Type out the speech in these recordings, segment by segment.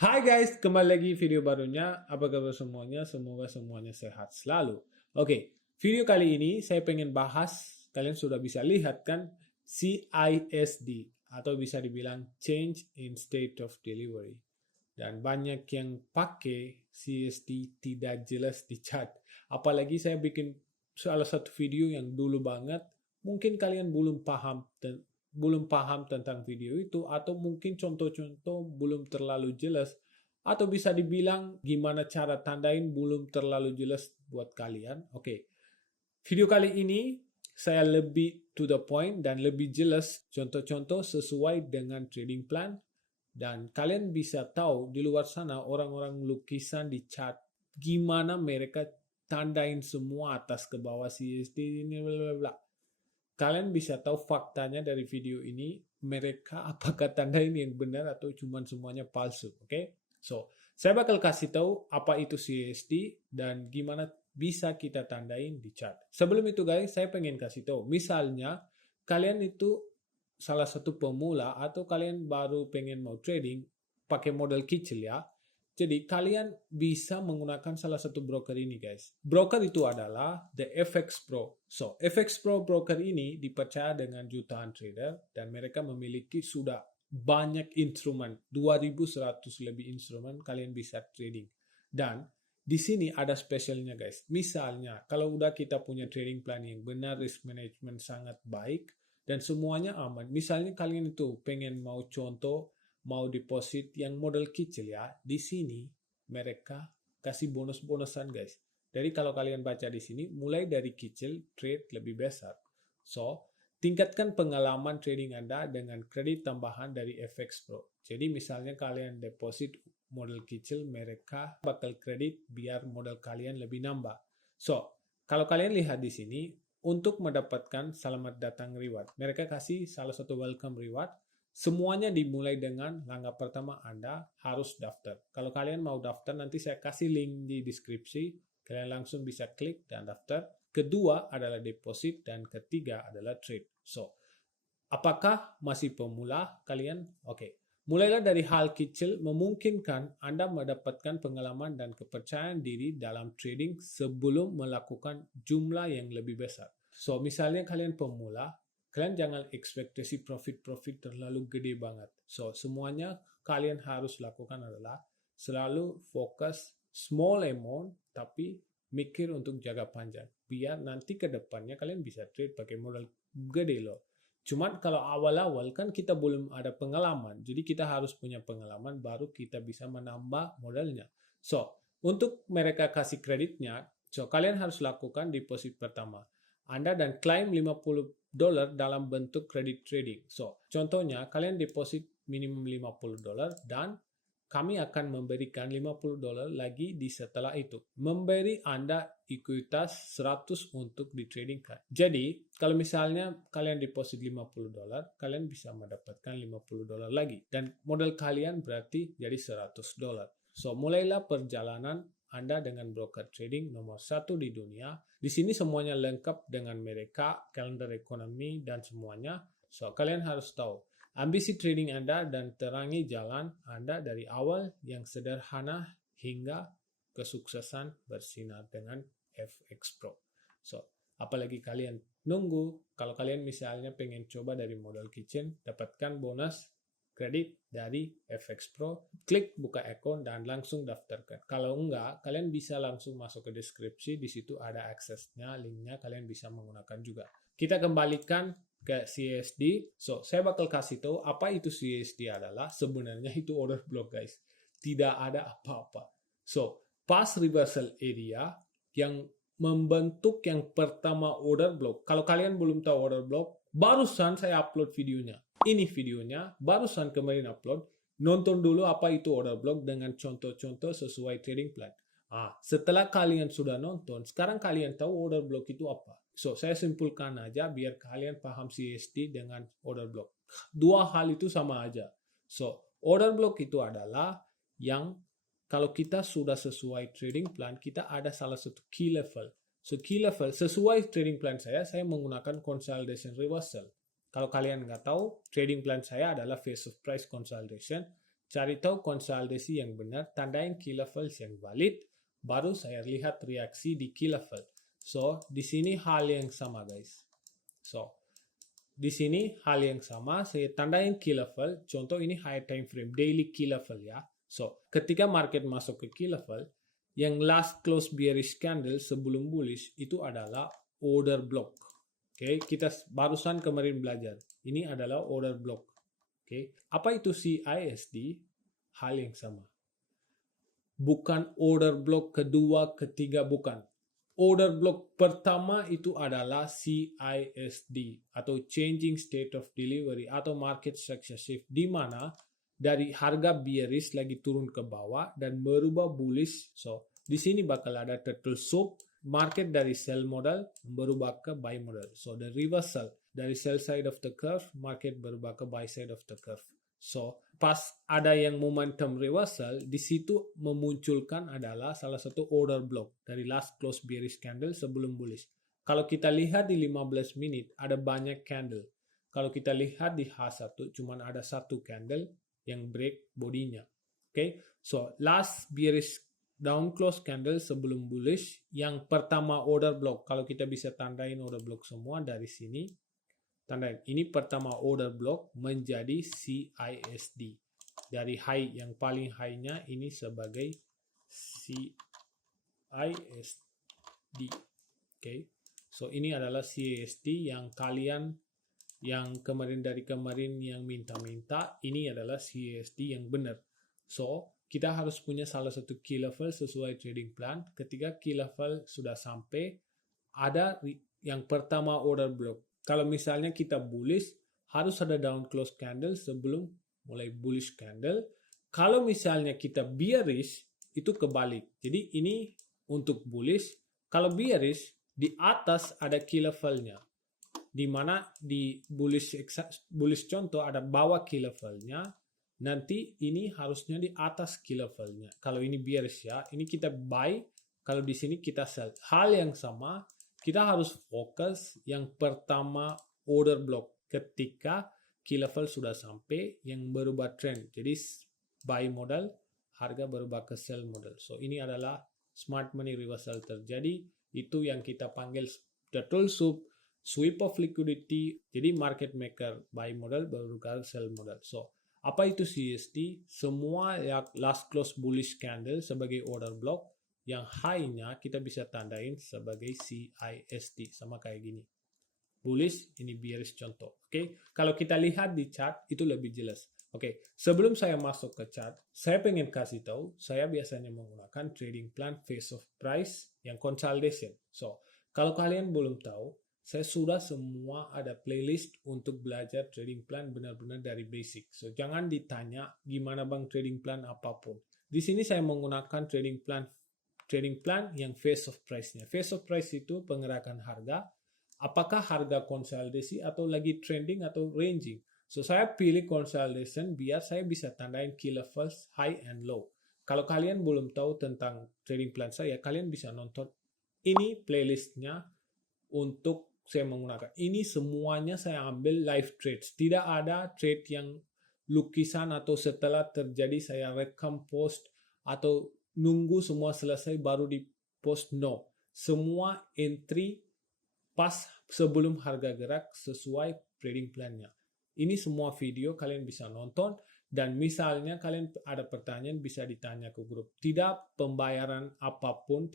Hai guys, kembali lagi video barunya. Apa kabar semuanya? Semoga semuanya sehat selalu. Oke, video kali ini saya pengen bahas, kalian sudah bisa lihat kan, CISD atau bisa dibilang Change in State of Delivery. Dan banyak yang pakai CSD tidak jelas di chat. Apalagi saya bikin salah satu video yang dulu banget, mungkin kalian belum paham tentang video itu, atau mungkin contoh-contoh belum terlalu jelas, atau bisa dibilang gimana cara tandain belum terlalu jelas buat kalian. Oke, video kali ini saya lebih to the point dan lebih jelas contoh-contoh sesuai dengan trading plan, dan kalian bisa tahu di luar sana orang-orang lukisan di chat gimana mereka tandain semua atas ke bawah CSD ini bla bla bla. Kalian bisa tahu faktanya dari video ini, mereka apakah tanda ini yang benar atau cuma semuanya palsu. Oke? So, saya bakal kasih tahu apa itu CSD dan gimana bisa kita tandain di chart. Sebelum itu guys, saya pengen kasih tahu. Misalnya, kalian itu salah satu pemula atau kalian baru pengen mau trading pakai modal kecil ya. Jadi kalian bisa menggunakan salah satu broker ini guys. Broker itu adalah The FX Pro. So, FX Pro broker ini dipercaya dengan jutaan trader dan mereka memiliki sudah banyak instrumen, 2100 lebih instrumen kalian bisa trading. Dan di sini ada spesialnya guys. Misalnya, kalau udah kita punya trading plan yang benar, risk management sangat baik, dan semuanya aman. Misalnya kalian itu pengen mau contoh, mau deposit yang modal kecil ya, di sini mereka kasih bonus-bonusan guys. Jadi kalau kalian baca di sini, mulai dari kecil trade lebih besar. So, tingkatkan pengalaman trading Anda dengan kredit tambahan dari FX Pro. Jadi misalnya kalian deposit modal kecil, mereka bakal kredit biar modal kalian lebih nambah. So, kalau kalian lihat di sini, untuk mendapatkan selamat datang reward, mereka kasih salah satu welcome reward. Semuanya dimulai dengan langkah pertama Anda harus daftar. Kalau kalian mau daftar, nanti saya kasih link di deskripsi. Kalian langsung bisa klik dan daftar. Kedua adalah deposit dan ketiga adalah trade. So, apakah masih pemula kalian? Oke. Mulailah dari hal kecil, memungkinkan Anda mendapatkan pengalaman dan kepercayaan diri dalam trading sebelum melakukan jumlah yang lebih besar. So, misalnya kalian pemula, kalian jangan ekspektasi profit terlalu gede banget. So, semuanya kalian harus lakukan adalah selalu fokus small amount, tapi mikir untuk jaga panjang. Biar nanti ke depannya kalian bisa trade pakai modal gede loh. Cuman kalau awal-awal kan kita belum ada pengalaman, jadi kita harus punya pengalaman baru kita bisa menambah modalnya. So, untuk mereka kasih kreditnya, so kalian harus lakukan deposit pertama. Anda dan klaim $50 dalam bentuk kredit trading. So, contohnya kalian deposit minimum $50 dan kami akan memberikan $50 lagi di setelah itu. Memberi Anda ekuitas 100 untuk ditradingkan. Jadi, kalau misalnya kalian deposit $50, kalian bisa mendapatkan $50 lagi. Dan modal kalian berarti jadi $100. So, mulailah perjalanan Anda dengan broker trading nomor 1 di dunia. Di sini semuanya lengkap dengan mereka, kalender ekonomi, dan semuanya. So, kalian harus tahu ambisi trading Anda dan terangi jalan Anda dari awal yang sederhana hingga kesuksesan bersinar dengan FX Pro. So, apalagi kalian nunggu, kalau kalian misalnya pengen coba dari modal kitchen, dapatkan bonus kredit dari FX Pro, klik buka akun dan langsung daftarkan. Kalau enggak, kalian bisa langsung masuk ke deskripsi, di situ ada aksesnya, linknya, kalian bisa menggunakan juga. Kita kembalikan ke CSD. So, saya bakal kasih tahu apa itu CSD adalah. Sebenarnya itu order block guys. Tidak ada apa-apa. So, past reversal area yang membentuk yang pertama order block. Kalau kalian belum tahu order block, barusan saya upload videonya. Ini videonya, barusan kemarin upload. Nonton dulu apa itu order block dengan contoh-contoh sesuai trading plan. Setelah kalian sudah nonton, sekarang kalian tahu order block itu apa. So, saya simpulkan aja biar kalian paham CSD dengan order block. Dua hal itu sama aja. So, order block itu adalah yang kalau kita sudah sesuai trading plan, kita ada salah satu key level. So, key level sesuai trading plan saya menggunakan consolidation reversal. Kalau kalian nggak tahu, trading plan saya adalah phase of price consolidation. cari tahu konsolidasi yang benar, tandain key levels yang valid, baru saya lihat reaksi di key level. So, di sini hal yang sama guys. So, di sini hal yang sama, saya tandain key level, contoh ini high time frame, daily key level ya. So, ketika market masuk ke key level, yang last close bearish candle sebelum bullish itu adalah order block. Oke, kita barusan kemarin belajar. Ini adalah order block. Oke, apa itu CISD? Hal yang sama. Bukan order block kedua, ketiga, bukan. Order block pertama itu adalah CISD atau Changing State of Delivery atau Market Structure Shift, di mana dari harga bearish lagi turun ke bawah dan berubah bullish. So, di sini bakal ada turtle soup, market dari sell model berubah ke buy model. So, the reversal dari sell side of the curve, market berubah ke buy side of the curve. So, pas ada yang momentum reversal, di situ memunculkan adalah salah satu order block dari last close bearish candle sebelum bullish. Kalau kita lihat di 15 menit, ada banyak candle. Kalau kita lihat di H1, cuma ada satu candle yang break bodinya. Okay? So, last bearish down close candle sebelum bullish, yang pertama order block. Kalau kita bisa tandain order block semua dari sini, tandain. Ini pertama order block menjadi CISD. Dari high yang paling high-nya ini sebagai CISD. Okay. So ini adalah CISD yang kalian yang dari kemarin yang minta-minta, ini adalah CISD yang benar. So kita harus punya salah satu key level sesuai trading plan. Ketika key level sudah sampai, ada yang pertama order block. Kalau misalnya kita bullish, harus ada down close candle sebelum mulai bullish candle. Kalau misalnya kita bearish, itu kebalik. Jadi ini untuk bullish. Kalau bearish, di atas ada key levelnya. Di mana di bullish contoh ada bawah key levelnya. Nanti ini harusnya di atas key levelnya. Kalau ini bearish ya, ini kita buy. Kalau di sini kita sell. Hal yang sama, kita harus fokus yang pertama order block ketika key level sudah sampai yang berubah trend. Jadi buy model, harga berubah ke sell model. So ini adalah smart money reversal terjadi. Itu yang kita panggil turtle soup, sweep of liquidity. Jadi market maker buy model berubah ke sell model. So apa itu CSD? Semua yang last close bullish candle sebagai order block, yang high-nya kita bisa tandain sebagai CISD, sama kayak gini. Bullish, ini bearish contoh. Oke, kalau kita lihat di chart itu lebih jelas. Oke, sebelum saya masuk ke chart, saya pengen kasih tahu, saya biasanya menggunakan trading plan phase of price yang consolidation. So, kalau kalian belum tahu, saya sudah semua ada playlist untuk belajar trading plan benar-benar dari basic. So, jangan ditanya gimana bang trading plan apapun. Di sini saya menggunakan trading plan yang phase of price-nya. Phase of price itu penggerakan harga, apakah harga konsolidasi atau lagi trending atau ranging. So saya pilih consolidation biar saya bisa tandain key levels high and low. Kalau kalian belum tahu tentang trading plan saya, kalian bisa nonton ini playlistnya untuk saya menggunakan. Ini semuanya saya ambil live trades. Tidak ada trade yang lukisan atau setelah terjadi saya rekam post atau nunggu semua selesai baru di post. No, semua entry pas sebelum harga gerak sesuai trading plan-nya. Ini semua video kalian bisa nonton, dan misalnya kalian ada pertanyaan bisa ditanya ke grup. Tidak pembayaran apapun,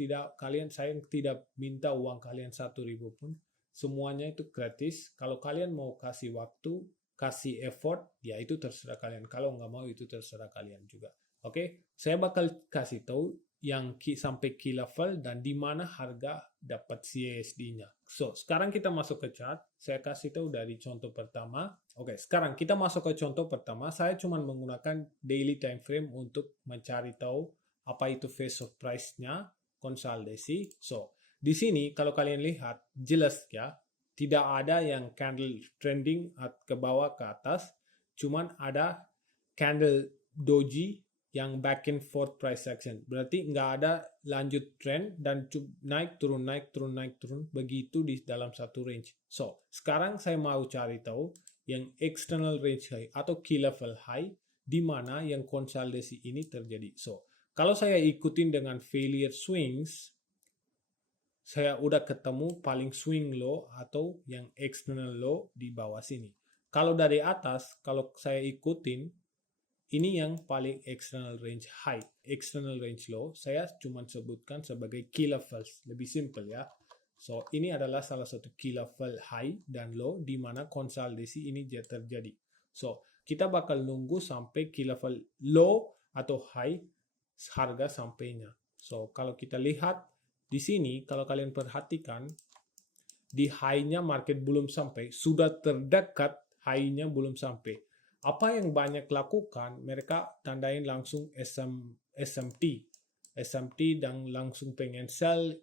saya tidak minta uang kalian 1.000 pun. Semuanya itu gratis. Kalau kalian mau kasih waktu, kasih effort, ya itu terserah kalian. Kalau nggak mau itu terserah kalian juga. Oke, saya bakal kasih tahu yang sampai key level dan di mana harga dapat CSD-nya. So, sekarang kita masuk ke chart. Saya kasih tahu dari contoh pertama. Oke, sekarang kita masuk ke contoh pertama. Saya cuma menggunakan daily time frame untuk mencari tahu apa itu phase of price-nya, konsolidasi. So, di sini kalau kalian lihat jelas ya, tidak ada yang candle trending ke bawah ke atas, cuman ada candle doji yang back and forth price action. Berarti nggak ada lanjut trend dan naik turun begitu di dalam satu range. So, sekarang saya mau cari tahu yang external range high atau key level high di mana yang konsolidasi ini terjadi. So, kalau saya ikutin dengan failure swings, saya udah ketemu paling swing low atau yang external low di bawah sini. Kalau dari atas, kalau saya ikutin, ini yang paling external range high, external range low, saya cuma sebutkan sebagai key levels, lebih simple ya. So, ini adalah salah satu key level high dan low di mana konsolidasi ini terjadi. So, kita bakal nunggu sampai key level low atau high harga sampainya. So, kalau kita lihat di sini, kalau kalian perhatikan, di high-nya market belum sampai, sudah terdekat high-nya belum sampai. Apa yang banyak lakukan, mereka tandain langsung SMT dan langsung pengen sell.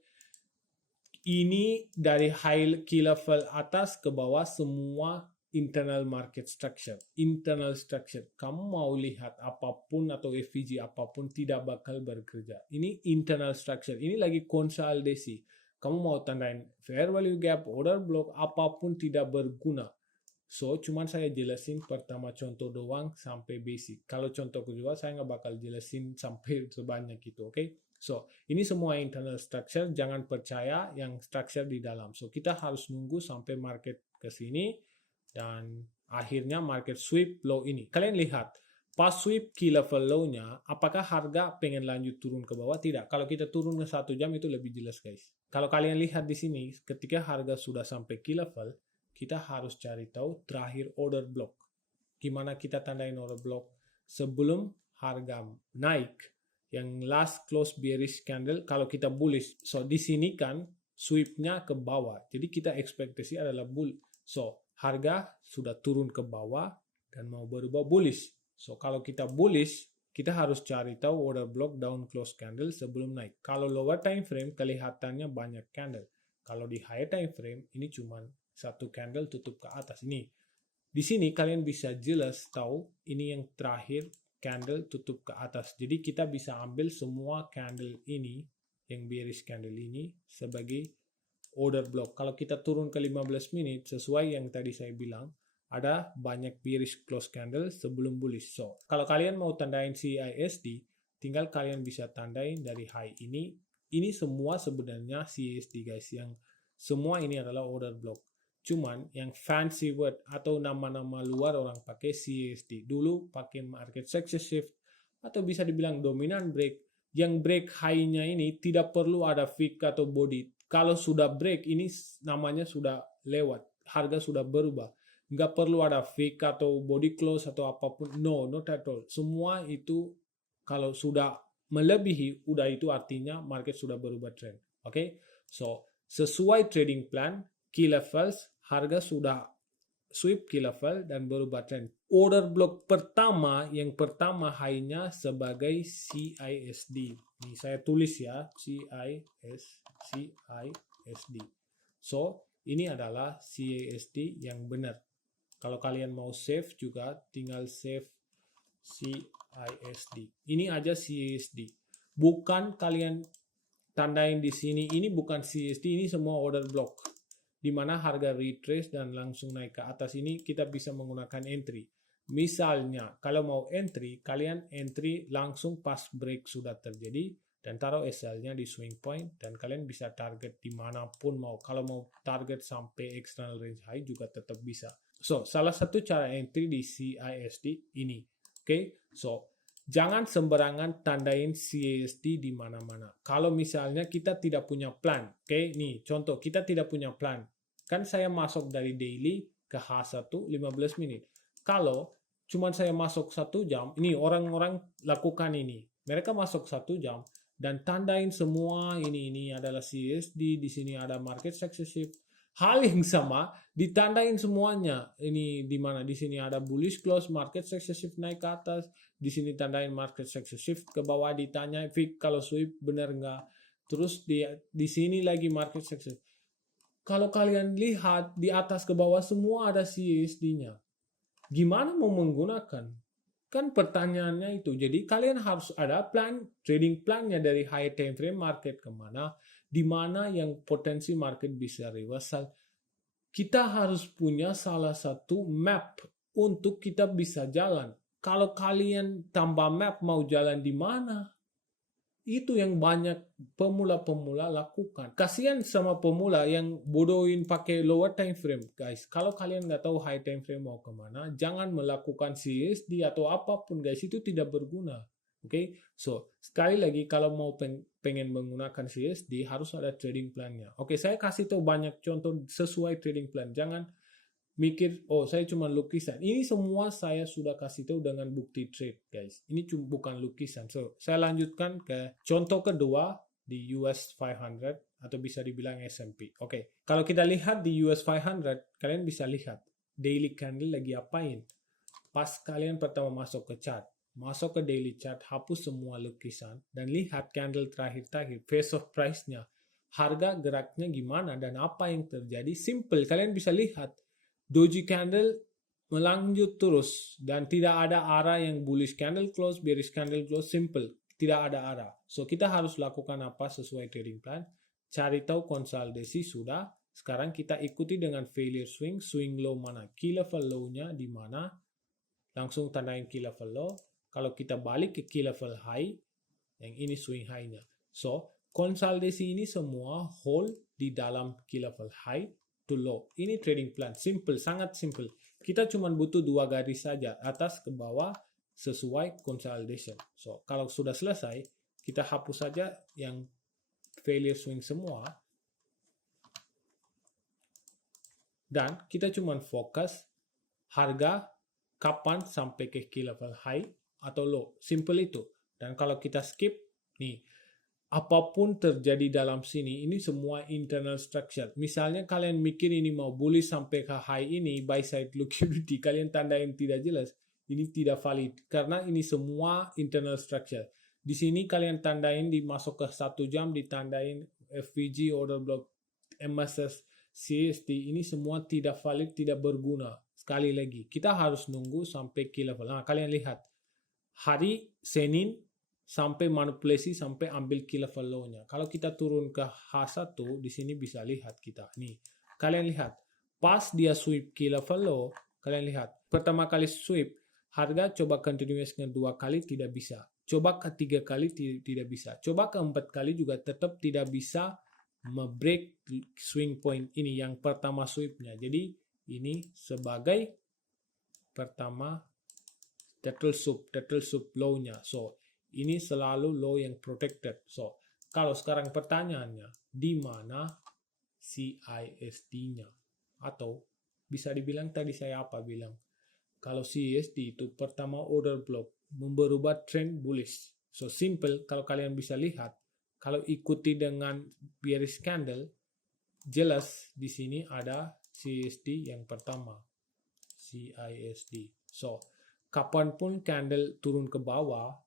Ini dari high key level atas ke bawah semua internal market structure. Internal structure. Kamu mau lihat apapun atau FVG apapun tidak bakal bekerja. Ini internal structure. Ini lagi konsolidasi. Kamu mau tandain fair value gap, order block, apapun tidak berguna. So, cuman saya jelasin pertama contoh doang sampai basic. Kalau contoh kedua, saya nggak bakal jelasin sampai sebanyak itu, oke? So, ini semua internal structure, jangan percaya yang structure di dalam. So, kita harus nunggu sampai market ke sini, dan akhirnya market sweep low ini. Kalian lihat, pas sweep key level low-nya, apakah harga pengen lanjut turun ke bawah? Tidak. Kalau kita turun ke 1 jam itu lebih jelas, guys. Kalau kalian lihat di sini, ketika harga sudah sampai key level, kita harus cari tahu terakhir order block. Gimana kita tandain order block? Sebelum harga naik, yang last close bearish candle, kalau kita bullish. So, di sini kan sweep-nya ke bawah. Jadi, kita ekspektasi adalah bull. So, harga sudah turun ke bawah dan mau berubah bullish. So, kalau kita bullish, kita harus cari tahu order block down close candle sebelum naik. Kalau lower time frame, kelihatannya banyak candle. Kalau di higher time frame, ini cuma satu candle tutup ke atas. Ini di sini kalian bisa jelas tahu ini yang terakhir candle tutup ke atas. Jadi kita bisa ambil semua candle ini, yang bearish candle ini sebagai order block. Kalau kita turun ke 15 menit sesuai yang tadi saya bilang, ada banyak bearish close candle sebelum bullish. So, kalau kalian mau tandain CISD, tinggal kalian bisa tandain dari high ini. Ini semua sebenarnya CISD, guys. Yang semua ini adalah order block. Cuman yang fancy word atau nama-nama luar orang pakai CSD. Dulu pakai market success shift atau bisa dibilang dominant break. Yang break high-nya ini tidak perlu ada wick atau body. Kalau sudah break ini namanya sudah lewat. Harga sudah berubah. Nggak perlu ada wick atau body close atau apapun. No, not at all. Semua itu kalau sudah melebihi, udah itu artinya market sudah berubah trend. Oke? So, sesuai trading plan, key levels, harga sudah sweep key level dan berubah trend. Order block pertama, yang pertama high-nya sebagai CISD. Ini saya tulis ya, CISD. So, ini adalah CISD yang benar. Kalau kalian mau save juga, tinggal save CISD. Ini aja CISD. Bukan kalian tandain di sini, ini bukan CISD, ini semua order block. Di mana harga retrace dan langsung naik ke atas ini kita bisa menggunakan entry. Misalnya, kalau mau entry, kalian entry langsung pas break sudah terjadi dan taruh SL-nya di swing point dan kalian bisa target dimanapun mau. Kalau mau target sampai external range high juga tetap bisa. So, salah satu cara entry di CISD ini. Oke, so jangan sembarangan tandain CISD di mana-mana. Kalau misalnya kita tidak punya plan, oke, nih contoh kita tidak punya plan. Kan saya masuk dari daily ke H1 15 menit. Kalau cuma saya masuk 1 jam, ini orang-orang lakukan ini. Mereka masuk 1 jam dan tandain semua ini adalah CISD, di sini ada market success shift. Hal yang sama ditandain semuanya. Ini di mana di sini ada bullish close, market success shift naik ke atas, di sini tandain market success shift ke bawah, ditanya Vic kalau sweep benar nggak. Terus di sini lagi market success. Kalau kalian lihat di atas ke bawah semua ada CSD-nya. Gimana mau menggunakan? Kan pertanyaannya itu. Jadi kalian harus ada plan, trading plan-nya dari high time frame market kemana, di mana yang potensi market bisa reversal. Kita harus punya salah satu map untuk kita bisa jalan. kalau kalian tambah map mau jalan di mana? Itu yang banyak pemula-pemula lakukan. Kasihan sama pemula yang bodohin pakai lower time frame, guys. Kalau kalian nggak tahu high time frame mau kemana, jangan melakukan CSD atau apapun, guys. Itu tidak berguna. Oke, so sekali lagi kalau mau pengen menggunakan CSD harus ada trading plan-nya. Oke, saya kasih tahu banyak contoh sesuai trading plan. Jangan mikir, oh saya cuma lukisan. Ini semua saya sudah kasih tahu dengan bukti trade, guys. Ini cuma bukan lukisan. So, saya lanjutkan ke contoh kedua di US 500 atau bisa dibilang S&P. Oke, kalau kita lihat di US 500, kalian bisa lihat daily candle lagi apain. Pas kalian pertama masuk ke chart, masuk ke daily chart, hapus semua lukisan, dan lihat candle terakhir-terakhir, phase of price-nya. Harga geraknya gimana dan apa yang terjadi. Simple, kalian bisa lihat. Doji candle melanjut terus dan tidak ada arah yang bullish candle close, bearish candle close, simple. Tidak ada arah. So, kita harus lakukan apa sesuai trading plan. Cari tahu konsolidasi sudah. Sekarang kita ikuti dengan failure swing. Swing low mana? Key level low-nya di mana? Langsung tandain key level low. Kalau kita balik ke key level high, yang ini swing high-nya. So, konsolidasi ini semua hold di dalam key level high to low. Ini trading plan. Simple, sangat simple. Kita cuma butuh 2 garis saja, atas ke bawah sesuai consolidation. So, kalau sudah selesai, kita hapus saja yang failure swing semua. Dan kita cuma fokus harga kapan sampai ke key level high atau low. Simple itu. Dan kalau kita skip, nih, apapun terjadi dalam sini, ini semua internal structure. Misalnya kalian mikir ini mau bullish sampai ke high ini, buy side liquidity, kalian tandain tidak jelas, ini tidak valid. Karena ini semua internal structure. Di sini kalian tandain di masuk ke 1 jam, ditandain FVG, order block, MSS, CST, ini semua tidak valid, tidak berguna. Sekali lagi, kita harus nunggu sampai key level. Nah, kalian lihat, hari Senin, sampai manipulasi sampai ambil key level low-nya. Kalau kita turun ke H1, di sini bisa lihat kita. Nih, kalian lihat. Pas dia sweep key level low, kalian lihat. Pertama kali sweep, harga coba continuous ke 2 kali tidak bisa. Coba ke 3 kali tidak bisa. Coba ke 4 kali juga tetap tidak bisa membreak swing point ini yang pertama sweep-nya. Jadi, ini sebagai pertama turtle soup low-nya. So, ini selalu low yang protected. So, kalau sekarang pertanyaannya, di mana CISD-nya? Atau bisa dibilang tadi saya apa bilang? Kalau CISD itu pertama order block, berubah trend bullish. So, simple, kalau kalian bisa lihat, kalau ikuti dengan bearish candle, jelas di sini ada CISD yang pertama. CISD. So, kapanpun candle turun ke bawah,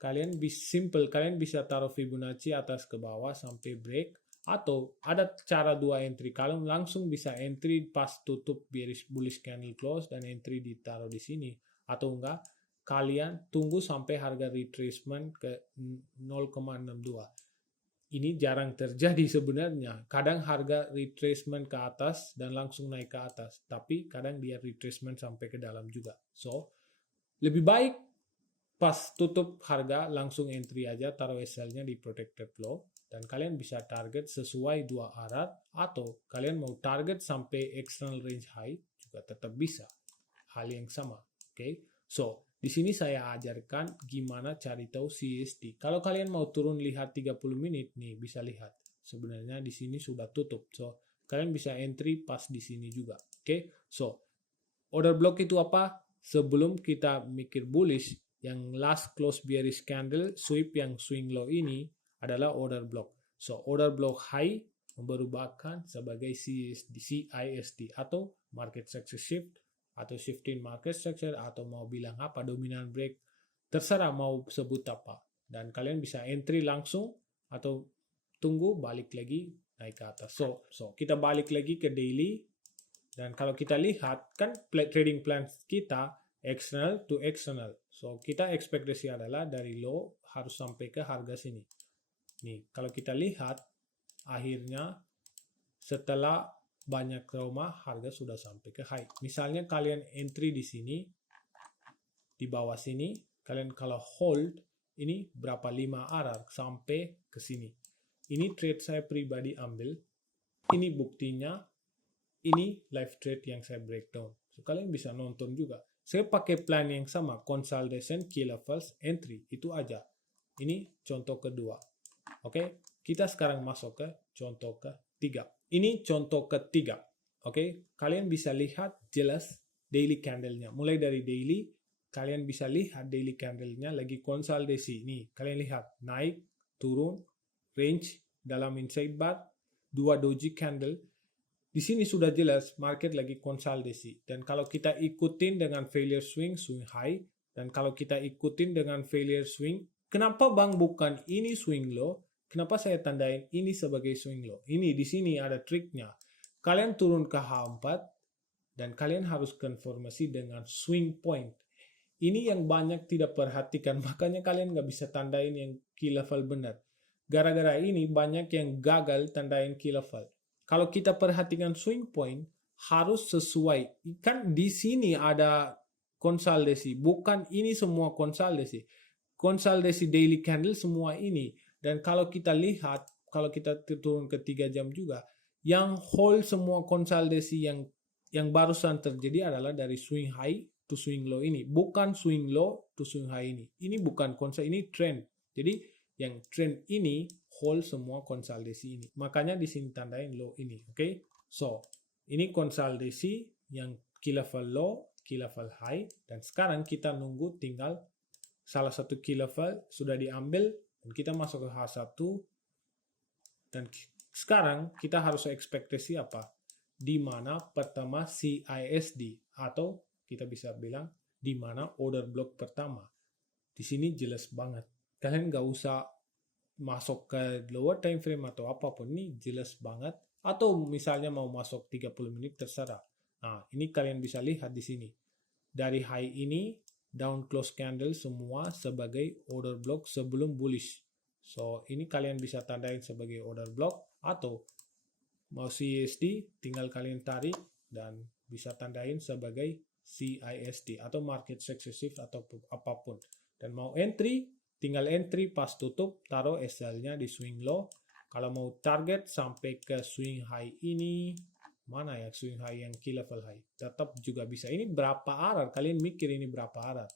kalian bisa taruh Fibonacci atas ke bawah sampai break, atau ada cara 2 entry. Kalian langsung bisa entry pas tutup bearish bullish candle close dan entry ditaruh di sini, atau enggak kalian tunggu sampai harga retracement ke 0,62. Ini jarang terjadi sebenarnya. Kadang harga retracement ke atas dan langsung naik ke atas, tapi kadang dia retracement sampai ke dalam juga. So, lebih baik pas tutup harga langsung entry aja, taruh SL-nya di protected low, dan kalian bisa target sesuai 2 arah, atau kalian mau target sampai external range high juga tetap bisa. Hal yang sama. Oke. So, di sini saya ajarkan gimana cari tahu CSD. Kalau kalian mau turun lihat 30 menit nih, bisa lihat. Sebenarnya di sini sudah tutup. So, kalian bisa entry pas di sini juga. Oke. So, order block itu apa? Sebelum kita mikir bullish, yang last close bearish candle sweep yang swing low ini adalah order block. So, order block high berubahkan sebagai CISD atau market structure shift, atau shifting market structure, atau mau bilang apa, dominant break, terserah mau sebut apa. Dan kalian bisa entry langsung atau tunggu balik lagi naik ke atas. So kita balik lagi ke daily, dan kalau kita lihat kan trading plan kita external to external. So kita ekspektasi adalah dari low harus sampai ke harga sini. Nih, kalau kita lihat akhirnya setelah banyak trauma, harga sudah sampai ke high. Misalnya kalian entry di sini di bawah sini. Kalian kalau hold, ini berapa 5 arah sampai ke sini. Ini trade saya pribadi ambil. Ini buktinya. Ini live trade yang saya breakdown. So, kalian bisa nonton juga. Saya pakai plan yang sama. Consolidation, key levels, entry. Itu aja. Ini contoh kedua. Oke, kita sekarang masuk ke contoh ketiga. Ini contoh ketiga. Oke, kalian bisa lihat jelas daily candle-nya. Mulai dari daily, kalian bisa lihat daily candle-nya lagi konsolidasi. Nih, kalian lihat naik, turun, range dalam inside bar, 2 doji candle. Di sini sudah jelas market lagi konsolidasi. Dan kalau kita ikutin dengan failure swing, swing high, dan kalau kita ikutin dengan failure swing, kenapa Bang bukan ini swing low? Kenapa saya tandain ini sebagai swing low? Ini di sini ada triknya. Kalian turun ke H4 dan kalian harus konfirmasi dengan swing point. Ini yang banyak tidak perhatikan, makanya kalian nggak bisa tandain yang key level benar. Gara-gara ini banyak yang gagal tandain key level. Kalau kita perhatikan swing point, harus sesuai. Kan di sini ada konsolidasi, bukan ini semua konsolidasi. Konsolidasi daily candle semua ini. Dan kalau kita lihat, kalau kita turun ke 3 jam juga, yang hold semua konsolidasi yang barusan terjadi adalah dari swing high to swing low ini. Bukan swing low to swing high ini. Ini bukan konsolidasi, ini trend. Jadi yang trend ini hold semua konsolidasi ini. Makanya di sini tandain low ini, oke? So, ini konsolidasi yang key level low, key level high, dan sekarang kita nunggu tinggal salah satu key level sudah diambil dan kita masuk ke H1 dan sekarang kita harus ekspektasi apa? Di mana pertama CISD atau kita bisa bilang di mana order block pertama. Di sini jelas banget. Kalian nggak usah masuk ke lower time frame atau apapun, ini jelas banget. Atau misalnya mau masuk 30 menit terserah. Nah, ini kalian bisa lihat di sini. Dari high ini down close candle semua sebagai order block sebelum bullish. So, ini kalian bisa tandain sebagai order block atau mau CSD tinggal kalian tarik dan bisa tandain sebagai CISD atau market successive atau apapun. Dan mau entry tinggal entry pas tutup, taruh SL-nya di swing low. Kalau mau target sampai ke swing high ini, mana ya swing high yang key level high? Tetap juga bisa. Ini berapa arah? Kalian mikir ini berapa arah?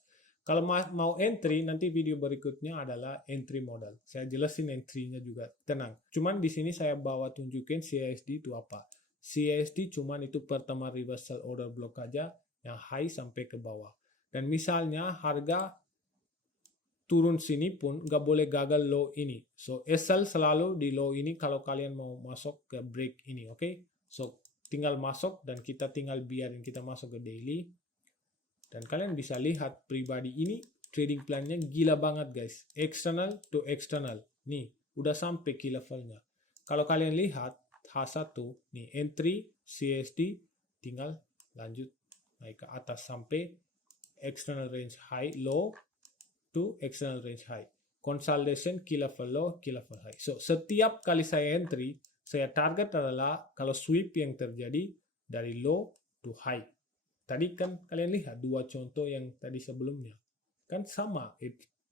Kalau mau entry, nanti video berikutnya adalah entry modal. Saya jelasin entry-nya juga. Tenang. Cuman di sini saya bawa tunjukin CISD itu apa. CISD cuman itu pertama reversal order block aja, yang high sampai ke bawah. Dan misalnya harga turun sini pun nggak boleh gagal low ini. So SL selalu di low ini kalau kalian mau masuk ke break ini, oke? So tinggal masuk dan kita tinggal biarin kita masuk ke daily. Dan kalian bisa lihat pribadi ini trading plan-nya gila banget guys. External to external. Nih, udah sampai key level-nya. Kalau kalian lihat H1, nih entry CSD tinggal lanjut naik ke atas sampai external range high low to external range high. Consolidation key level low, key level high. So, setiap kali saya entry, saya target adalah kalau sweep yang terjadi dari low to high. Tadi kan kalian lihat dua contoh yang tadi sebelumnya. Kan sama,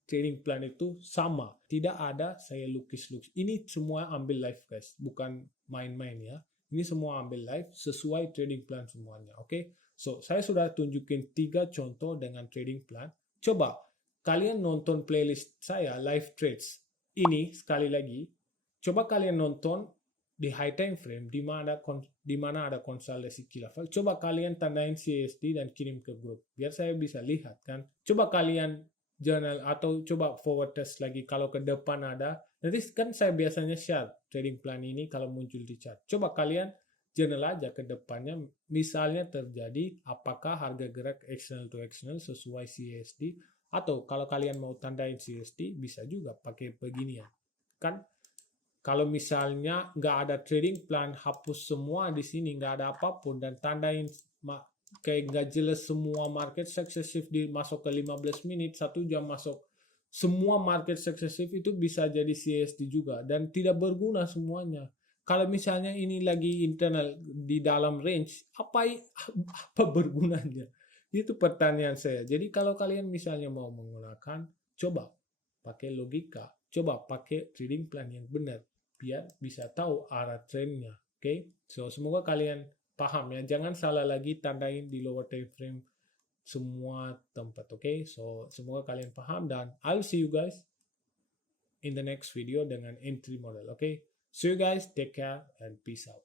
trading plan itu sama. Tidak ada saya lukis-lukis. Ini semua ambil live guys, bukan main-main ya. Ini semua ambil live sesuai trading plan semuanya, oke? So, saya sudah tunjukin 3 contoh dengan trading plan. Coba kalian nonton playlist saya live trades ini sekali lagi. Coba kalian nonton di high time frame di mana ada konsolidasi key level. Coba kalian tandain CSD dan kirim ke grup biar saya bisa lihat kan. Coba kalian journal atau coba forward test lagi kalau ke depan ada. Nanti kan saya biasanya share trading plan ini kalau muncul di chart. Coba kalian journal aja ke depannya misalnya terjadi apakah harga gerak external to external sesuai CSD. Atau kalau kalian mau tandain CSD, bisa juga pakai beginian. Kan kalau misalnya nggak ada trading plan, hapus semua di sini, nggak ada apapun, dan tandain kayak nggak jelas semua market successive masuk ke 15 menit, 1 jam masuk. Semua market successive itu bisa jadi CSD juga, dan tidak berguna semuanya. Kalau misalnya ini lagi internal di dalam range, apa bergunanya? Itu pertanyaan saya. Jadi kalau kalian misalnya mau menggunakan, coba pakai logika, coba pakai reading plan yang benar, biar bisa tahu arah trennya. Oke, so semoga kalian paham ya. Jangan salah lagi tandain di lower time frame semua tempat. Oke, so semoga kalian paham dan I'll see you guys in the next video dengan entry model. Okay, so you guys take care and peace out.